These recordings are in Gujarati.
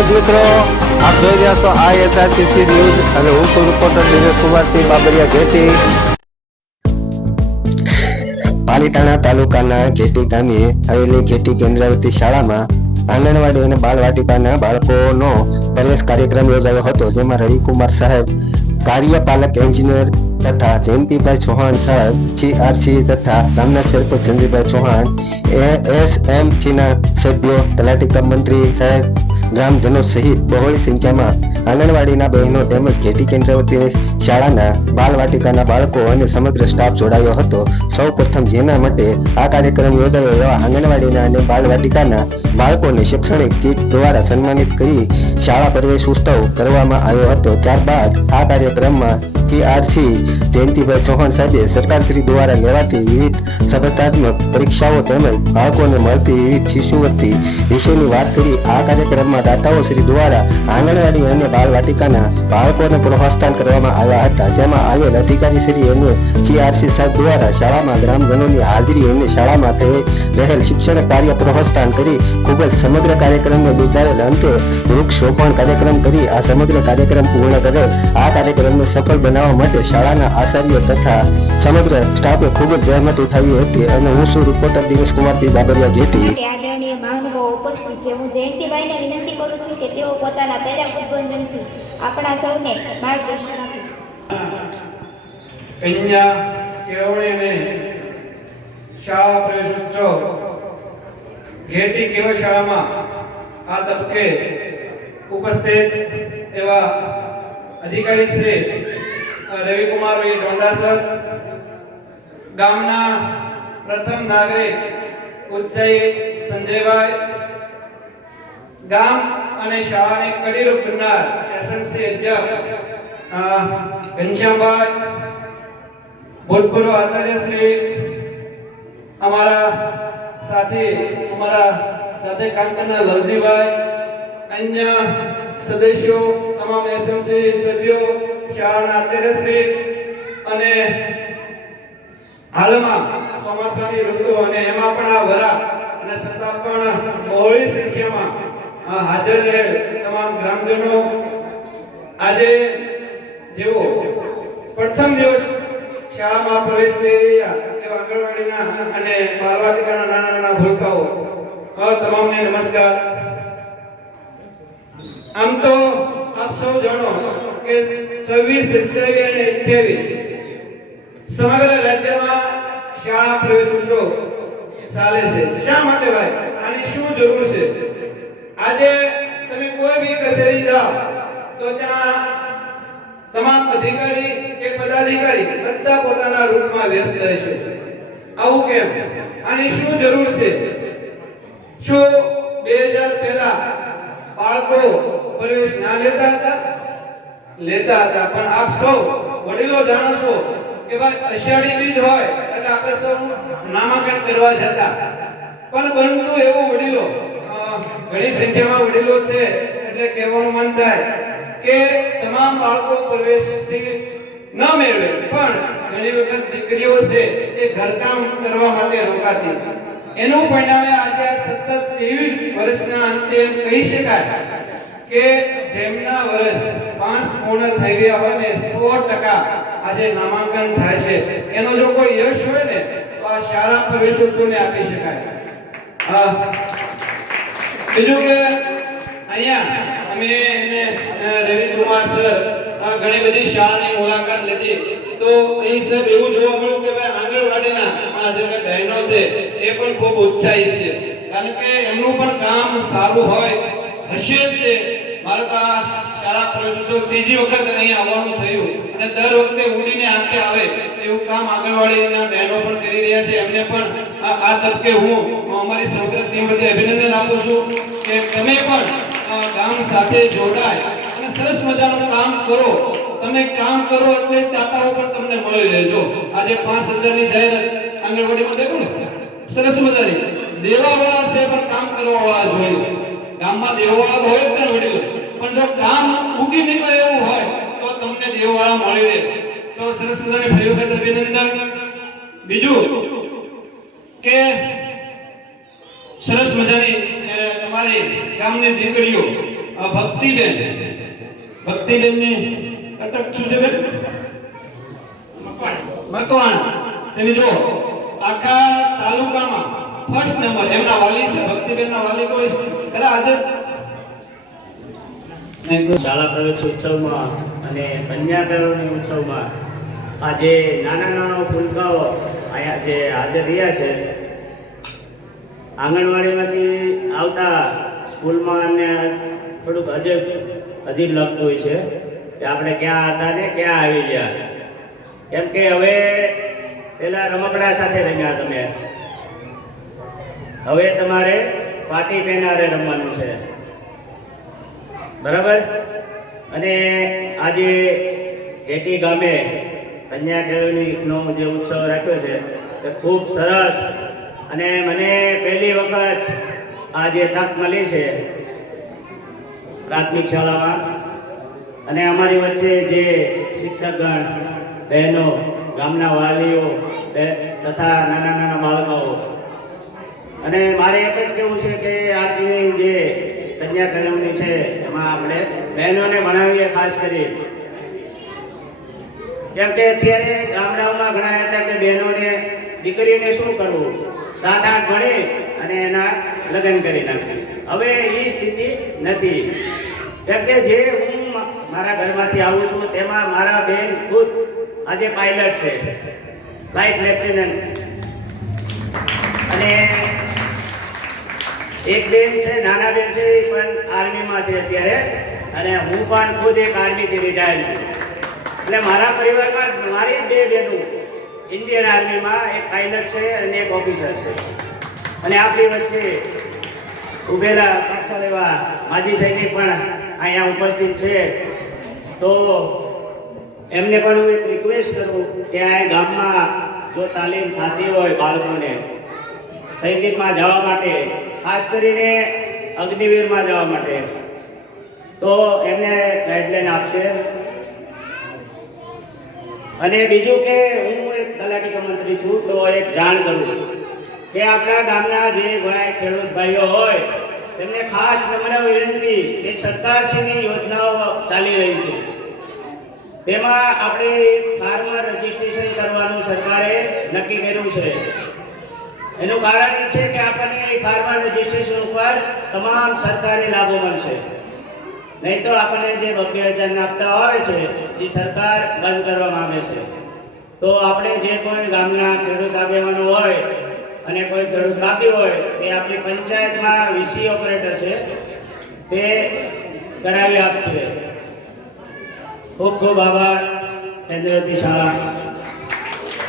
દર્શક મિત્રો, આપ જોઈ રહ્યા છો આ એસઆરટીસી ન્યૂઝ અને હું છું રિપોર્ટર દિનેશ કુમારસિંહ બાબરિયા ઘેટી. પાલીતાણા તાલુકાના ઘેટી ગામે આવેલી ઘેટી કેન્દ્રાવતી શાળામાં આંગણવાડી અને બાળવાટિકાના બાળકોનો પ્રવેશ કાર્યક્રમ યોજાયો હતો, જેમાં રવિકુમાર સાહેબ, કાર્યપાલક એન્જિનિયર તથા જયંતિભાઈ ચૌહાણ સાહેબ, જીઆરસી તથા ગામના સરપંચ સંજયભાઈ ચૌહાણ એએસએમસીના સભ્યો, તલાટી મંત્રી સાહેબ ગ્રામજનો સહિત બહોળી સંખ્યામાં આંગણવાડીના બહેનો તેમજ ઘેટી કેન્દ્રવતી શાળાના બાલવાટિકાના બાળકો અને સમગ્ર સ્ટાફ જોડાયો હતો. સૌ પ્રથમ જેના માટે આ કાર્યક્રમ યોજાયો એવા આંગણવાડીના અને બાલવાટિકાના બાળકોને શૈક્ષણિક કીટ દ્વારા સન્માનિત કરી શાળા પ્રવેશ ઉત્સવ કરવામાં આવ્યો હતો. ત્યારબાદ આ કાર્યક્રમમાં જીઆરસી જયંતિભાઈ ચૌહાણ સાહેબે સરકારશ્રી દ્વારા લેવાતી વિવિધ સ્પર્ધાત્મક પરીક્ષાઓ તેમજ બાળકોને મળતી વિવિધ શિષ્યવૃત્તિ વિશેની વાત કરી. આ કાર્યક્રમમાં દાતાઓ શ્રી દ્વારા આંગણવાડી અને બાળવાટિકાના બાળકોને પ્રોત્સાહન કરવામાં આવ્યા હતા. જેમાં આવેલ અધિકારી શ્રી એમને જીઆરસી સાહેબ દ્વારા શાળામાં ગ્રામજનોની હાજરી એમને શાળામાં થઈ રહેલ શિક્ષણ કાર્ય પ્રોત્સાહન કરી ખૂબ જ સમગ્ર કાર્યક્રમને બિરદાવેલ અંતે વૃક્ષ રોપણ કાર્યક્રમ કરી. આ સમગ્ર કાર્યક્રમ પૂર્ણ કરેલ. આ કાર્યક્રમને સફળ બનાવવા માટે શાળાના આચાર્યો તથા સમગ્ર સ્ટાફે ખૂબ જ જહેમત ઉઠાવી હતી અને હું શું રિપોર્ટર દિનેશ કુમારથી બાબરિયા જેટી. આદરણીય મહાનુભાવો ઉપસ્થિત છે. હું જયંતિભાઈને વિનંતી કરું છું કે તેઓ પોતાના પ્રેરક ઉદ્બોધનથી આપણા સૌને માર્ગદર્શન આપે. કન્યા કેળવણીને શાળા ઉત્સવ. ઘેટી કેવળ શાળામાં આ તબકે ઉપસ્થિત એવા અધિકારી શ્રી રવિકુમાર વી ડોંડા સર, ગામના પ્રથમ નાગરિક ઉચ્ચય સંજયભાઈ, ગામ અને શાળાને કડીરૂપ બનનાર એસએમસી અધ્યક્ષ ઘનશ્યામભાઈ, ભૂતપૂર્વ આચાર્ય શ્રી, અમારા સાથી, અમારા સાથે કામ કરનાર લવજીભાઈ, અન્ય સદસ્યો, તમામ એસએમસી સભ્યો શાળાના આચાર્ય શ્રી અને હાલમાં ચોમાસાની ઋતુ અને એમાં પણ આ વરા અને છતાં પણ બહોળી સંખ્યામાં હાજર રહેલ તમામ ગ્રામજનો આજે જેઓ પ્રથમ દિવસ શાળામાં પ્રવેશ લઈ રહ્યા એવા આંગણવાડીના અને બાલવાટિકાના નાના નાના ભૂલકાઓ તમામને નમસ્કાર. આમ તો આપ સૌ જાણો કે 26 27 અને 28 સમગ્ર રાજ્યમાં શાળા પ્રવેશ ચાલે છે. શા માટે ભાઈ? આની શું જરૂર છે? આજે તમે કોઈ બી કચેરી જાઓ, તો ત્યાં તમામ અધિકારી કે પદાધિકારી બધા પોતાના રૂપમાં વ્યસ્ત રહેશે આવું કેમ? આની શું જરૂર છે? શું બે હજાર પહેલા બાળકો પ્રવેશ ના લેતા હતા? લેતા હતા. પણ આપ સૌ વડીલો જાણો છો કે ભાઈ અષાઢી બીજ હોય એટલે આપણે સૌ નામાંકન કરવા જતા. પણ પરંતુ એવું વડીલો ઘણી સંખ્યામાં વડીલો છે એટલે કહેવાનું મન થાય કે તમામ બાળકો પ્રવેશથી ન મેળવે. પણ ઘણી વખત દીકરીઓ છે એ ઘરકામ કરવા માટે રોકાતી. એનું પરિણામે આજે આ સતત 23 વર્ષના અંતે એમ કહી શકાય કે જેમના વર્ષ પાંચ પૂર્ણ થઈ ગયા હોય ને સો ટકા આજે નામાંકન થાય છે. એનો જો કોઈ યશ હોય ને, તો આ શાળા પ્રવેશોત્સવને આપી શકાય. બીજું કે અહીંયા અમે એને રવિકુમાર સર ઘણી બધી શાળાની મુલાકાત લીધી. તો અહીં સર એવું જોવા મળ્યું કે ભાઈ આંગણવાડીના જે બહેનો છે, એ પણ ખૂબ ઉત્સાહી છે. કારણ કે એમનું પણ કામ સારું હોય, હશે તે. મારે આ શાળા પ્રવેશોત્સવ ત્રીજી વખત અહીં આવવાનું થયું. અને દર વખતે ઉડીને આંખે આવે એવું કામ આંગણવાડીના બહેનો પણ કરી રહ્યા છે. એમને પણ આ આ તબકે હું અમારી સમગ્ર ટીમ વતી અભિનંદન આપું છું કે તમે પણ ગામ સાથે જોડાય અને સરસ મજાનું કામ કરો. તમે કામ કરો એટલે દાતાઓ પણ તમને મળી રહેજો. આજે પાંચ હજારની જાહેરાત આંગણવાડીમાં દેખો ને. સરસ મજાની. દેવાવાળા છે પણ કામ કરવાવાળા જોઈએ ગામમાં દેવાવાળા હોય જ ને વડીલો. પણ જો કામ ઉગી નીકળે એવું હોય, તો તમને દેવવાળા મળી રહે. તો સરસ મજાની ફરી વખત અભિનંદન. બીજું કે સરસ મજાની તમારી ગામની દીકરીઓ ભક્તિબેન. ભક્તિબેનની અટક શું છે બેન? મકવાણ. તમે જો આખા તાલુકામાં ફર્સ્ટ નંબર એમના વાલી છે, ભક્તિબેનના વાલી કોઈ ખરા આજે શાળા પ્રવેશ ઉત્સવમાં અને કન્યા કેળવણી ઉત્સવમાં આ જે નાના નાના ફૂલકાઓ અહીંયા જે હાજર રહ્યા છે. આંગણવાડીમાંથી આવતા સ્કૂલમાં અમને થોડુંક હજુ અજીબ લાગતું હોય છે કે આપણે ક્યાં હતા ને ક્યાં આવી ગયા. કેમ કે હવે પેલા રમકડા સાથે રમ્યા તમે. હવે તમારે પાટી પેનારે રમવાનું છે. બરાબર? અને આજે ઘેટી ગામે કન્યા કેળવણીનો જે ઉત્સવ રાખ્યો છે, તે ખૂબ સરસ. અને મને પહેલી વખત આ જે તક મળી છે પ્રાથમિક શાળામાં. અને અમારી વચ્ચે જે શિક્ષકગણ, બહેનો, ગામના વાલીઓ તથા નાના નાના બાળકો અને મારે એક જ કહેવું છે કે આજની જે કન્યા કેળવણી છે. એમાં આપણે બહેનોને ભણાવીએ ખાસ કરી. કેમ કે અત્યારે ગામડાઓમાં ઘણા હતા કે બહેનોને દીકરીને શું કરવું? સાત આઠ ભણી અને એના લગ્ન કરી નાખી હવે એ સ્થિતિ નથી. કેમ કે જે હું મારા ઘરમાંથી આવું છું, તેમાં મારા બેન ખુદ આજે પાયલટ છે. ફ્લાઇટ લેફ્ટનન્ટ અને એક બેન છે, નાના બેન છે, એ પણ આર્મીમાં છે અત્યારે. અને હું પણ ખુદ એક આર્મીથી રિટાયર છું. એટલે મારા પરિવારમાં મારી બે બહેનો ઇન્ડિયન આર્મીમાં એક પાયલટ છે અને એક ઓફિસર છે. અને આપણી વચ્ચે ઉભેલા પાછળ એવા માજી સૈનિક પણ અહીંયા ઉપસ્થિત છે. તો એમને પણ હું એક રિક્વેસ્ટ કરું કે આ ગામમાં જો તાલીમ થતી હોય બાળકોને સૈનિકમાં જવા માટે ખાસ કરીને અગ્નિવીરમાં જવા માટે. તો એમને ગાઈડલાઈન આપશે. અને બીજું કે હું એક તલાટી મંત્રી છું, તો એક જાણ કરું કે આપણા ગામના જે ભાઈ ખેડૂત ભાઈઓ હોય, તેમને ખાસ નમ્ર વિનંતી કે સરકારશ્રીની યોજનાઓ ચાલી રહી છે. તેમાં આપણે ફાર્મર રજીસ્ટ્રેશન કરવાનું સરકારે નક્કી કર્યું છે. એનું કારણ એ છે કે આપણને એ ફાર્મર રજીસ્ટ્રેશન ઉપર તમામ સરકારી લાભો મળશે નહીં તો આપણને જે બબ્બે હજાર આપતા આવે છે, એ સરકાર બંધ કરવા માંગે છે. તો આપણે જે કોઈ ગામના ખેડૂત આગેવાનો હોય અને કોઈ ખેડૂત બાકી હોય, તે આપણી પંચાયતમાં વીસી ઓપરેટર છે, તે કરાવી આપશે. ખૂબ ખૂબ આભાર, કેન્દ્રથી શાળા.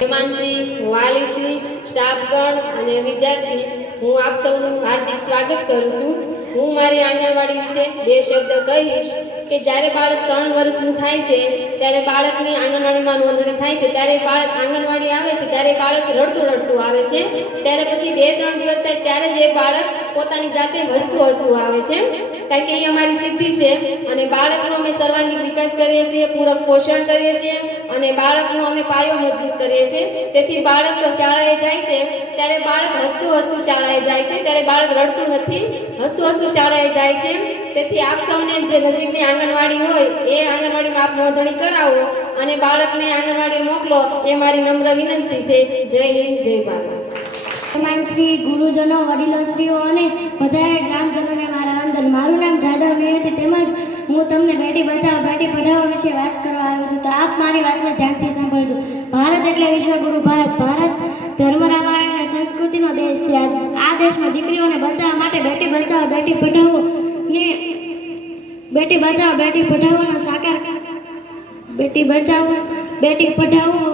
હેમાંશી વાલીસી સ્ટાફગણ અને વિદ્યાર્થી, હું આપ સૌનું હાર્દિક સ્વાગત કરું છું. હું મારી આંગણવાડી વિશે બે શબ્દ કહીશ કે જ્યારે બાળક ત્રણ વર્ષનું થાય છે, ત્યારે બાળકની આંગણવાડીમાં નોંધણી થાય છે. ત્યારે બાળક આંગણવાડી આવે છે, ત્યારે બાળક રડતું રડતું આવે છે. ત્યારે પછી બે ત્રણ દિવસ થાય, ત્યારે જ એ બાળક પોતાની જાતે હસતું હસતું આવે છે. કારણ કે એ અમારી સિદ્ધિ છે અને બાળકનો અમે સર્વાંગી વિકાસ કરીએ છીએ, પૂરક પોષણ કરીએ છીએ અને બાળકનો અમે પાયો મજબૂત કરીએ છીએ. તેથી બાળક શાળાએ જાય છે, ત્યારે બાળક હસતું હસતું શાળાએ જાય છે, ત્યારે બાળક રડતું નથી. હસતું હસતું શાળાએ જાય છે. તેથી આપ સૌને જે નજીકની આંગણવાડી હોય, એ આંગણવાડીમાં આપ નોંધણી કરાવો અને બાળકને આંગણવાડી મોકલો, એ મારી નમ્ર વિનંતી છે. જય હિન્દ, જય ભારત. સમાન શ્રી ગુરુજનો, વડીલોશ્રીઓ અને બધા ગ્રામજનોને મારા અંદર. મારું નામ જાદવ નિયતિ તેમજ હું તમને બેટી બચાવો, બેટી પઢાવો વિશે વાત કરવા આવ્યો છું. તો આપ મારી વાતને ધ્યાનથી સાંભળજો. ભારત એટલે વિશ્વગુરુ ભારત. ભારત ધર્મ રામાયણ અને સંસ્કૃતિનો દેશ છે. આ દેશમાં દીકરીઓને બચાવવા માટે બેટી બચાવો, બેટી પઢાવો ને બેટી બચાવો, બેટી પઢાવોનો સાકાર બેટી બચાવો, બેટી પઢાવો.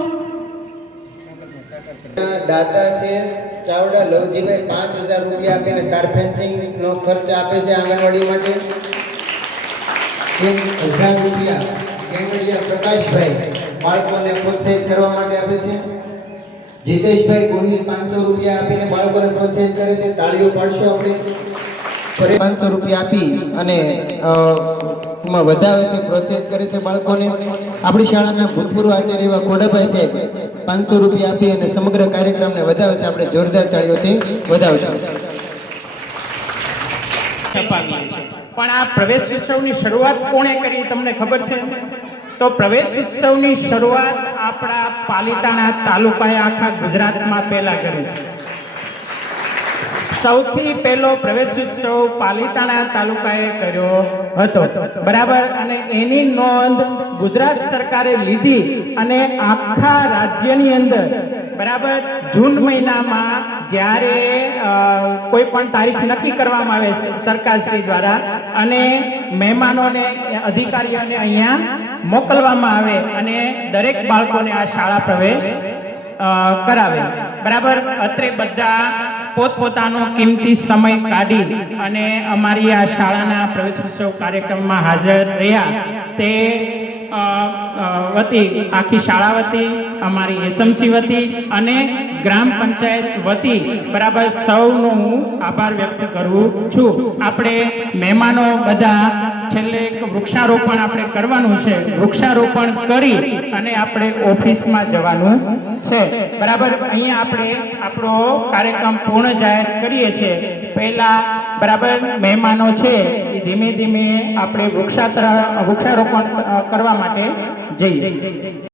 દાતા છે. ચાવડા લવજીભાઈ પાંચ હજાર રૂપિયા આપીને તાર ફેન્સિંગ નો ખર્ચ આપે છે આંગણવાડી માટે. એક હજાર રૂપિયા કેવડિયા પ્રકાશભાઈ બાળકોને પ્રોત્સાહિત કરવા માટે આપે છે. જીતેશભાઈ ગોહિલ પાંચસો રૂપિયા આપીને બાળકોને પ્રોત્સાહિત કરે છે. તાળીઓ પાડશો આપણે. ફરી પાંચસો રૂપિયા આપી અને માં વધાવે છે પ્રોત્સાહિત કરે છે બાળકોને. આપણી શાળાના ભૂતપૂર્વ આચાર્ય એવા કોડાભાઈ સાહેબ પાંચસો રૂપિયા આપી અને સમગ્ર કાર્યક્રમને વધાવે છે. આપણે જોરદાર તાળીઓથી વધાવશું પણ આ પ્રવેશ ઉત્સવની શરૂઆત કોણે કરી તમને ખબર છે? તો પ્રવેશ ઉત્સવની શરૂઆત આપણા પાલિતાણા તાલુકાએ આખા ગુજરાતમાં પહેલા કરી છે. સૌથી પહેલો પ્રવેશ ઉત્સવ પાલિતાણા તાલુકાએ કર્યો હતો. બરાબર? અને એની નોંધ ગુજરાત સરકારે લીધી અને આખા રાજ્યની અંદર. બરાબર? જૂન મહિનામાં જ્યારે કોઈ પણ તારીખ નક્કી કરવામાં આવે સરકારશ્રી દ્વારા અને મહેમાનોને, અધિકારીઓને અહીંયા મોકલવામાં આવે અને દરેક બાળકોને આ શાળા પ્રવેશ કરાવે. બરાબર? અત્રે બધા પોતપોતાનો કિંમતી સમય કાઢી અને અમારી આ શાળાના પ્રવેશોત્સવ કાર્યક્રમમાં હાજર રહ્યા. તે વતી, આખી શાળા વતી, અમારી એસએમસી વતી અને ગ્રામ પંચાયત વતી બરાબર સૌનો હું આભાર વ્યક્ત કરું છું. આપણે મહેમાનો બધા છેલ્લે એક વૃક્ષારોપણ આપણે કરવાનું છે. વૃક્ષારોપણ કરી અને આપણે ઓફિસમાં જવાનું છે. બરાબર? અહીંયા આપણે આપણો કાર્યક્રમ પૂર્ણ જાહેર કરીએ છીએ. પહેલા બરાબર મહેમાનો છે એ ધીમે ધીમે આપણે વૃક્ષાત્ર વૃક્ષારોપણ કરવા માટે જઈએ.